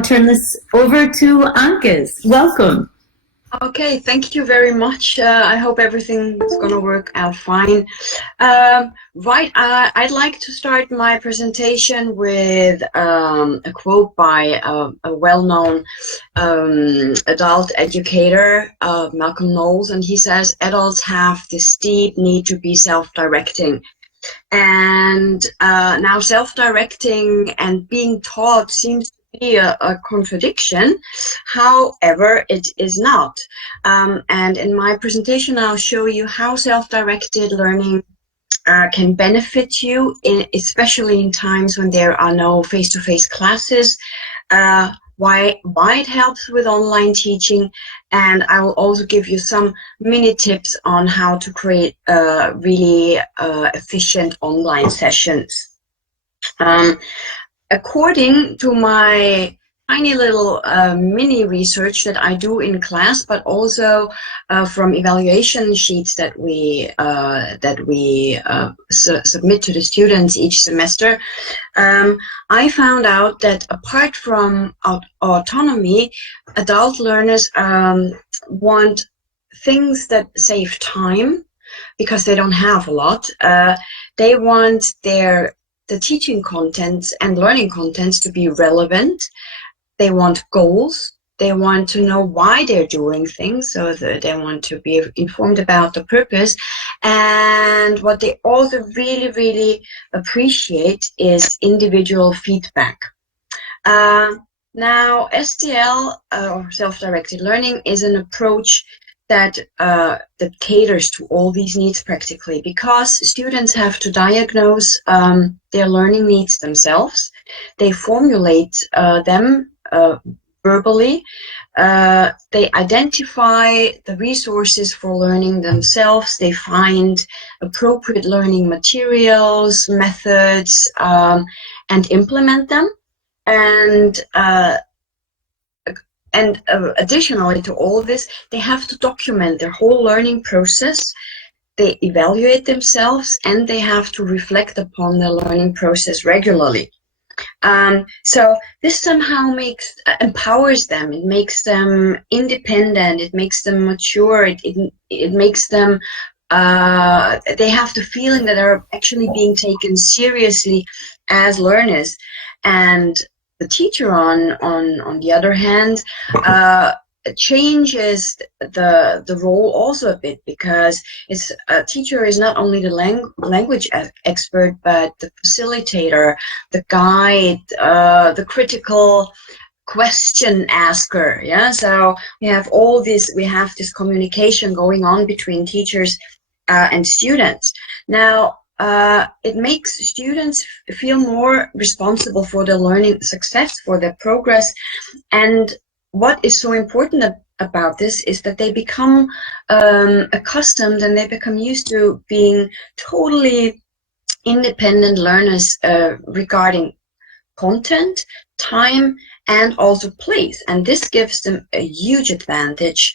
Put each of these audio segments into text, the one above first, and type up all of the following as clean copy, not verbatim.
now turn this over to Ankas. Welcome. Okay, thank you very much. I hope everything's going to work out fine. I'd like to start my presentation with a quote by a well-known adult educator, Malcolm Knowles, and he says, "Adults have this deep need to be self-directing." And now self-directing and being taught seems to be a contradiction. However, it is not. And in my presentation, I'll show you how self-directed learning can benefit you, especially in times when there are no face-to-face classes, why it helps with online teaching, and I will also give you some mini tips on how to create really efficient online sessions. According to my tiny little mini research that I do in class, but also from evaluation sheets that we submit to the students each semester, I found out that apart from autonomy, adult learners want things that save time because they don't have a lot. They want the teaching contents and learning contents to be relevant. They want goals. They want to know why they're doing things, so that they want to be informed about the purpose. And what they also really, really appreciate is individual feedback. Now, STL, or self-directed learning, is an approach that caters to all these needs practically, because students have to diagnose their learning needs themselves. They formulate them verbally. They identify the resources for learning themselves. They find appropriate learning materials, methods, and implement them. And additionally to all this, they have to document their whole learning process. They evaluate themselves, and they have to reflect upon their learning process regularly. So this somehow empowers them. It makes them independent. It makes them mature. It makes them, they have the feeling that they're actually being taken seriously as learners. And the teacher, on the other hand, changes the role also a bit, because a teacher is not only the language expert, but the facilitator, the guide, the critical question asker. Yeah, so we have this communication going on between teachers and students. Now, it makes students feel more responsible for their learning success, for their progress. And what is so important about this is that they become accustomed, and they become used to being totally independent learners regarding content, time, and also place. And this gives them a huge advantage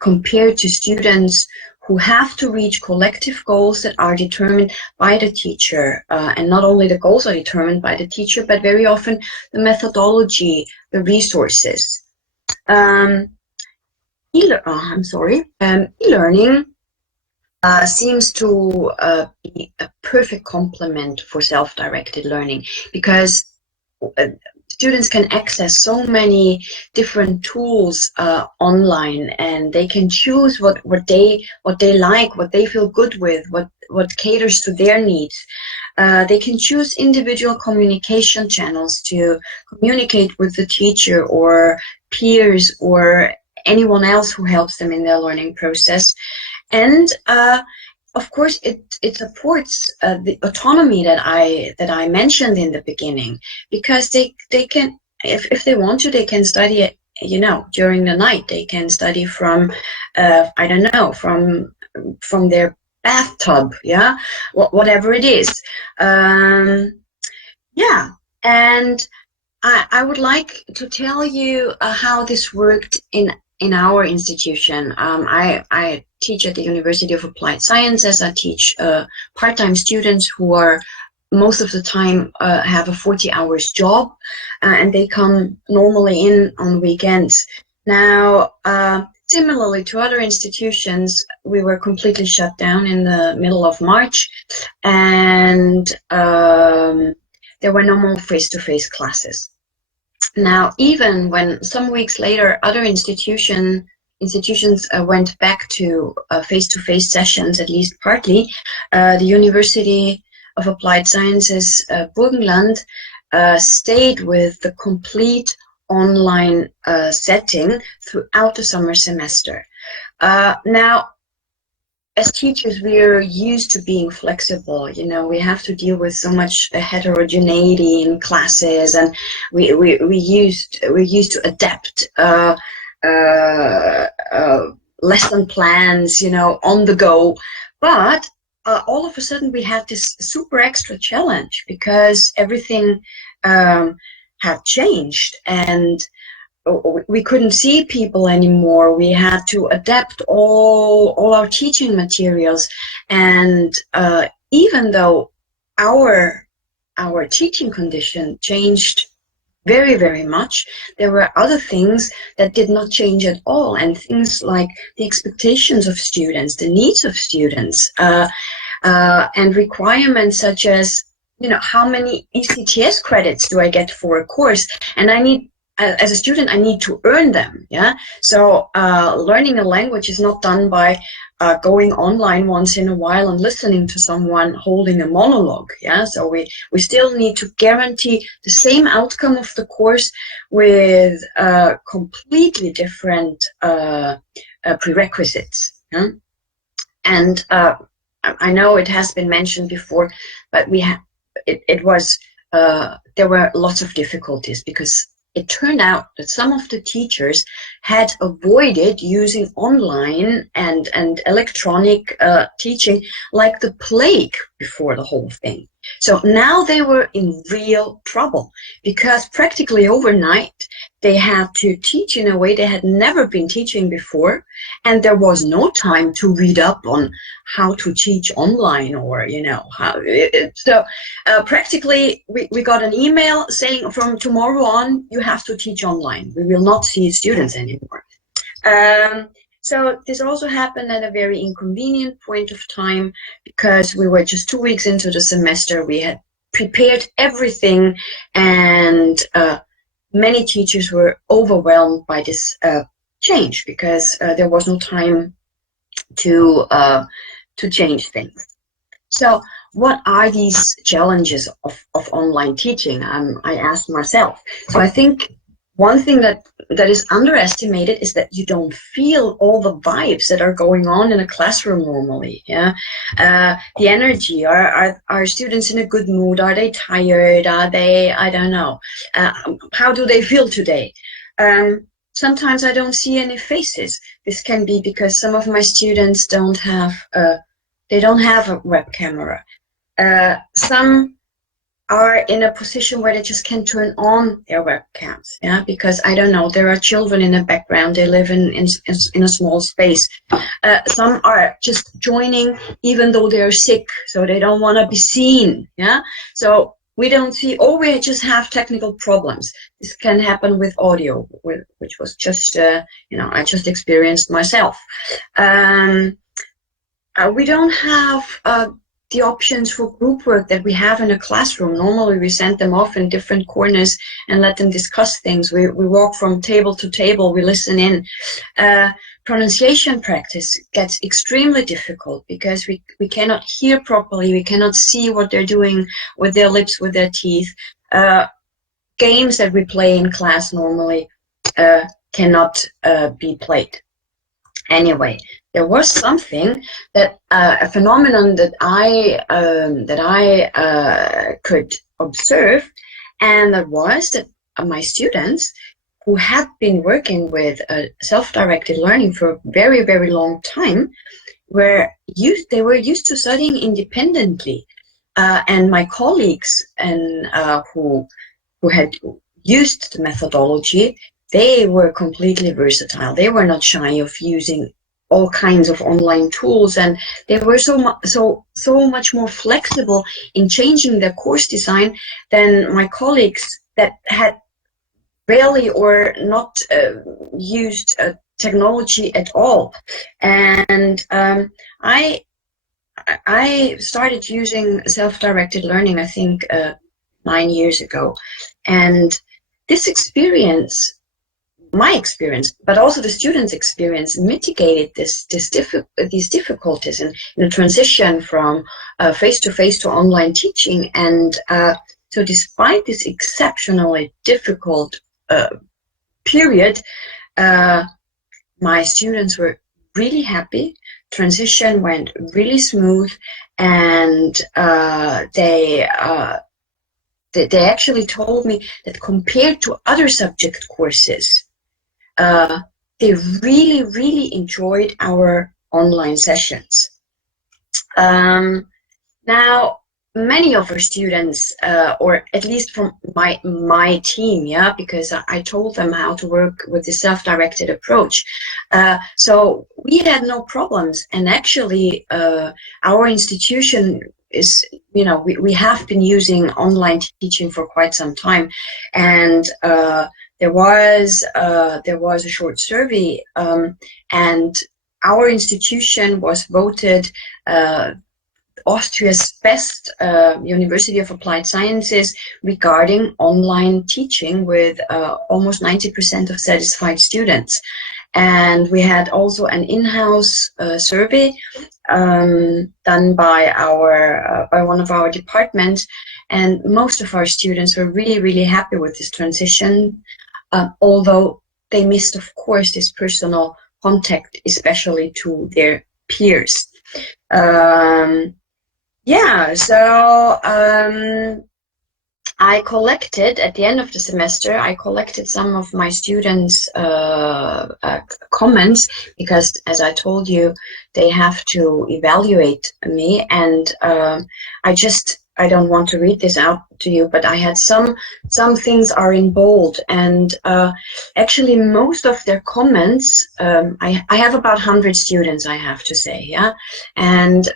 compared to students who have to reach collective goals that are determined by the teacher. And not only the goals are determined by the teacher, but very often the methodology, the resources. E-learning seems to be a perfect complement for self-directed learning, because students can access so many different tools online, and they can choose what they like, what they feel good with, what caters to their needs. They can choose individual communication channels to communicate with the teacher or peers or anyone else who helps them in their learning process. And of course, it supports the autonomy that I mentioned in the beginning, because they can, if they want to, they can study, during the night. They can study from I don't know, from their bathtub, yeah, whatever it is. Yeah, and I would like to tell you how this worked in our institution. I teach at the University of Applied Sciences. I teach part-time students who are most of the time have a 40 hours job, and they come normally in on weekends. Now, similarly to other institutions, we were completely shut down in the middle of March, and there were no more face-to-face classes. Now, even when some weeks later other institutions went back to face-to-face sessions, at least partly, the University of Applied Sciences Burgenland stayed with the complete online setting throughout the summer semester. Now, as teachers, we're used to being flexible. You know, we have to deal with so much heterogeneity in classes, and we're used to adapt lesson plans, you know, on the go. But all of a sudden, we had this super extra challenge because everything had changed, and we couldn't see people anymore. We had to adapt all our teaching materials, and even though our teaching condition changed very, very much, there were other things that did not change at all, and things like the expectations of students, the needs of students, and requirements such as, you know, how many ECTS credits do I get for a course, and as a student, I need to earn them. Yeah. So learning a language is not done by going online once in a while and listening to someone holding a monologue. Yeah. So we still need to guarantee the same outcome of the course with completely different prerequisites. Yeah? And I know it has been mentioned before, but there were lots of difficulties because it turned out that some of the teachers had avoided using online and electronic teaching like the plague before the whole thing. So now they were in real trouble because practically overnight they had to teach in a way they had never been teaching before, and there was no time to read up on how to teach online or, you know, practically we got an email saying from tomorrow on you have to teach online. We will not see students anymore. So this also happened at a very inconvenient point of time because we were just 2 weeks into the semester. We had prepared everything, and many teachers were overwhelmed by this change because there was no time to change things. So what are these challenges of online teaching? I asked myself. So I think one thing that is underestimated is that you don't feel all the vibes that are going on in a classroom normally. Yeah, the energy. Are students in a good mood? Are they tired? Are they? I don't know. How do they feel today? Sometimes I don't see any faces. This can be because some of my students don't have a web camera. Some are in a position where they just can't turn on their webcams, yeah, because I don't know, there are children in the background, they live in a small space. Some are just joining even though they're sick, so they don't want to be seen, yeah. So we don't see, or we just have technical problems. This can happen with audio, which was just, I just experienced myself. We don't have the options for group work that we have in a classroom. Normally we send them off in different corners and let them discuss things. We walk from table to table, we listen in. Pronunciation practice gets extremely difficult because we cannot hear properly, we cannot see what they're doing with their lips, with their teeth. Games that we play in class normally cannot be played. Anyway, there was something that a phenomenon that I could observe, and that was that my students who had been working with self-directed learning for a very, very long time were used to studying independently, and my colleagues and who had used the methodology, they were completely versatile. They were not shy of using all kinds of online tools, and they were so much more flexible in changing their course design than my colleagues that had rarely or not used technology at all. And I started using self-directed learning, I think, 9 years ago, and this experience, my experience, but also the students' experience, mitigated these difficulties in the transition from face-to-face to online teaching. And so despite this exceptionally difficult period, my students were really happy. Transition went really smooth, and they actually told me that compared to other subject courses, they really enjoyed our online sessions. Now, many of our students, or at least from my team, yeah, because I told them how to work with the self-directed approach. So we had no problems, and actually, our institution is, we have been using online teaching for quite some time, and there was a short survey, and our institution was voted Austria's best University of Applied Sciences regarding online teaching, with almost 90% of satisfied students. And we had also an in-house survey done by one of our departments, and most of our students were really happy with this transition, although they missed, of course, this personal contact, especially to their peers. Yeah, so I collected, at the end of the semester, I collected some of my students' comments, because, as I told you, they have to evaluate me, and I don't want to read this out to you, but I had some things are in bold, and actually most of their comments, I have about 100 students, I have to say, yeah, and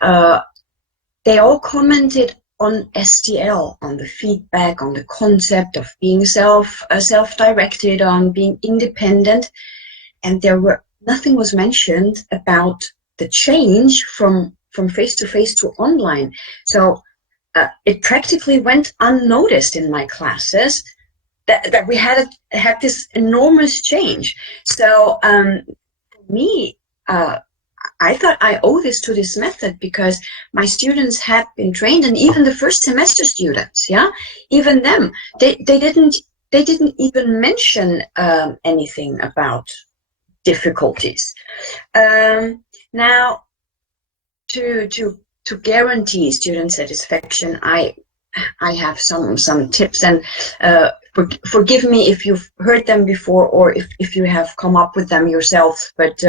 they all commented on SDL, on the feedback, on the concept of being self-directed, on being independent, and nothing was mentioned about the change from face-to-face to online. So it practically went unnoticed in my classes that we had this enormous change. So for me, I thought I owe this to this method, because my students had been trained, and even the first semester students, yeah, even them, they didn't even mention anything about difficulties. Now, to guarantee student satisfaction, I have some tips, and forgive me if you've heard them before, or if you have come up with them yourself, but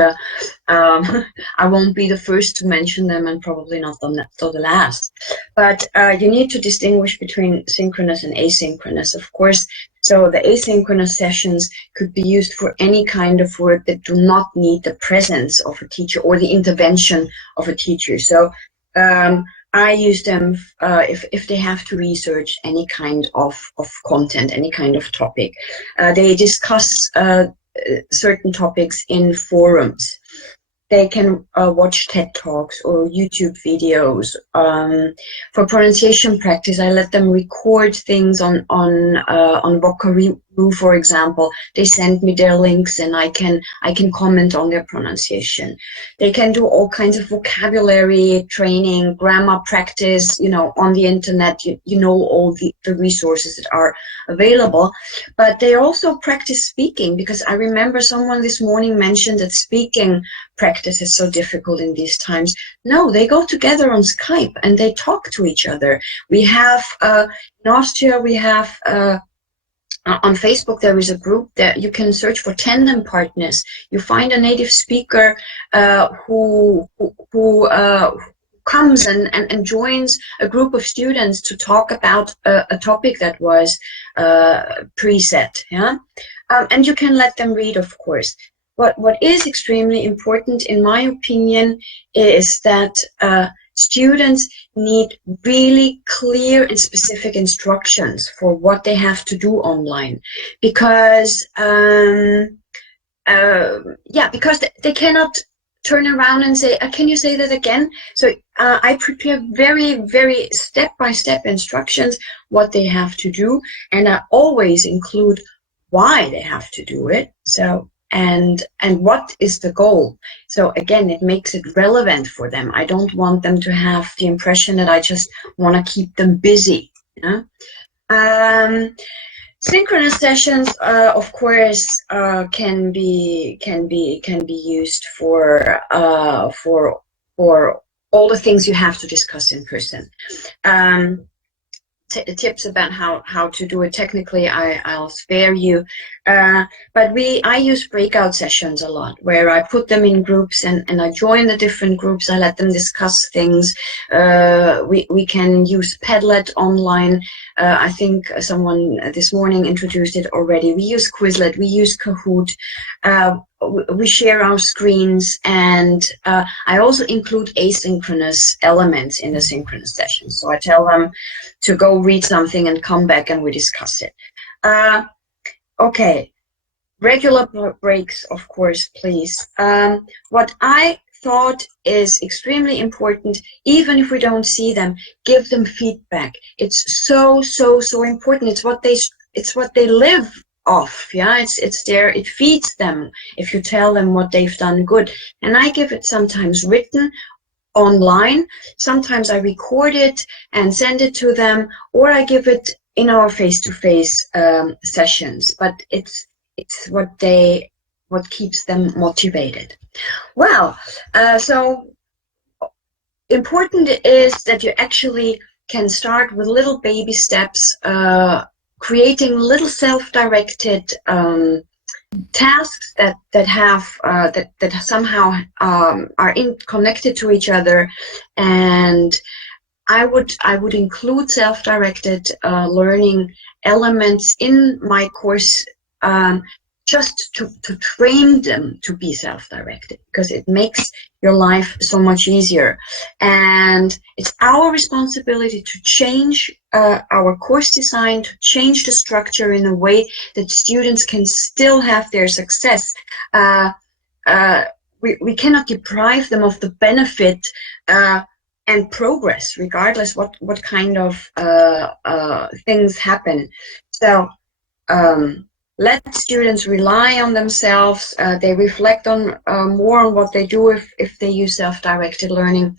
I won't be the first to mention them, and probably not the last. But you need to distinguish between synchronous and asynchronous, of course. So the asynchronous sessions could be used for any kind of work that do not need the presence of a teacher or the intervention of a teacher. So I use them if they have to research any kind of content, any kind of topic. They discuss certain topics in forums. They can watch TED Talks or YouTube videos. For pronunciation practice, I let them record things on Vocabulary, for example. They send me their links, and I can comment on their pronunciation. They can do all kinds of vocabulary training, grammar practice, on the internet. You know all the resources that are available. But they also practice speaking, because I remember someone this morning mentioned that speaking practice is so difficult in these times. No, they go together on Skype and they talk to each other. We have in Austria, we have on Facebook, there is a group that you can search for tandem partners. You find a native speaker who comes and joins a group of students to talk about a topic that was preset. Yeah, and you can let them read, of course. what is extremely important, in my opinion, is that students need really clear and specific instructions for what they have to do online, because because they cannot turn around and say, can you say that again? So I prepare very, very step-by-step instructions, what they have to do, and I always include why they have to do it. So and what is the goal? So again, it makes it relevant for them. I don't want them to have the impression that I just want to keep them busy. Yeah? Synchronous sessions, of course, can be used for all the things you have to discuss in person. Tips about how to do it technically, I'll spare you. But I use breakout sessions a lot, where I put them in groups and I join the different groups. I let them discuss things. We can use Padlet online. I think someone this morning introduced it already. We use Quizlet, we use Kahoot. We share our screens, and I also include asynchronous elements in the synchronous session. So I tell them to go read something and come back and we discuss it. Okay, regular breaks, of course, please. What I thought is extremely important, even if we don't see them, give them feedback. It's so important. It's what they live off. Yeah, it's there. It feeds them if you tell them what they've done good. And I give it sometimes written online. Sometimes I record it and send it to them, or I give it in our face-to-face sessions. But it's what keeps them motivated. Well, so important is that you actually can start with little baby steps, creating little self-directed tasks that somehow are connected to each other. And I would include self-directed learning elements in my course, just to train them to be self-directed, because it makes your life so much easier. And it's our responsibility to change our course design, to change the structure in a way that students can still have their success. We cannot deprive them of the benefit and progress, regardless what kind of things happen. So let students rely on themselves. They reflect on more on what they do if they use self-directed learning.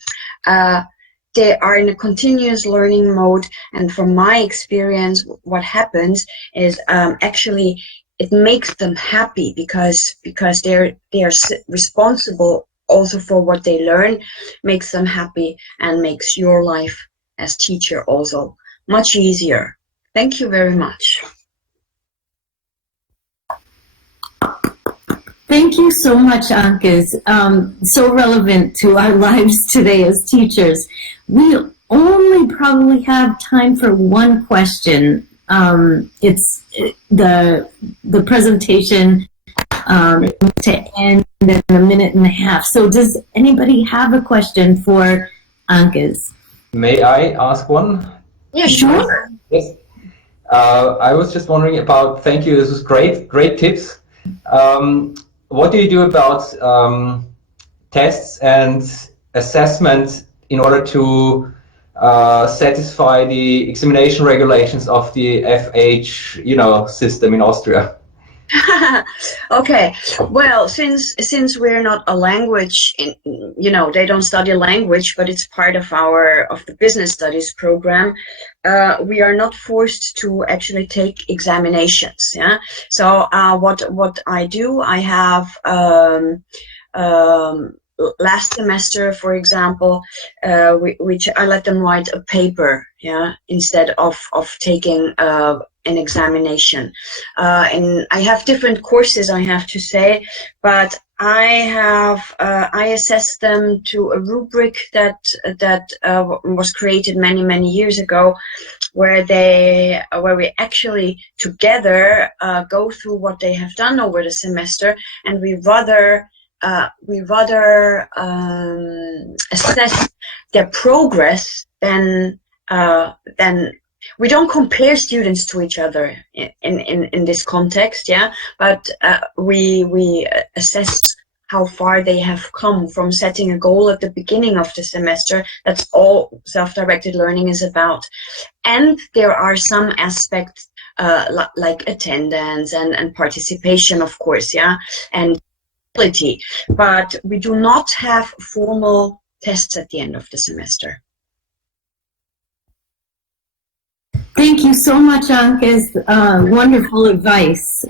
They are in a continuous learning mode, and from my experience, what happens is actually it makes them happy, because they are responsible also for what they learn, makes them happy, and makes your life as teacher also much easier. Thank you very much. Thank you so much, Anke. So relevant to our lives today as teachers. We only probably have time for one question. It's the presentation to end in a minute and a half. So does anybody have a question for Anke? May I ask one? Yeah, sure. Yes. I was just wondering about, thank you, this was great tips. What do you do about tests and assessment in order to satisfy the examination regulations of the FH, system in Austria? Okay, well, since we're not a language, they don't study language, but it's part of the business studies program. We are not forced to actually take examinations. Yeah. So what I do, I have last semester, for example, which I let them write a paper, instead of taking an examination. And I have different courses, I have to say, but I assess them to a rubric that was created many years ago, where we actually together go through what they have done over the semester, and we rather assess their progress than we don't compare students to each other in this context, yeah, but we assess how far they have come from setting a goal at the beginning of the semester. That's all self-directed learning is about. And there are some aspects like attendance and participation, of course, yeah, and ability, but we do not have formal tests at the end of the semester. Thank you so much, Anke. Wonderful advice.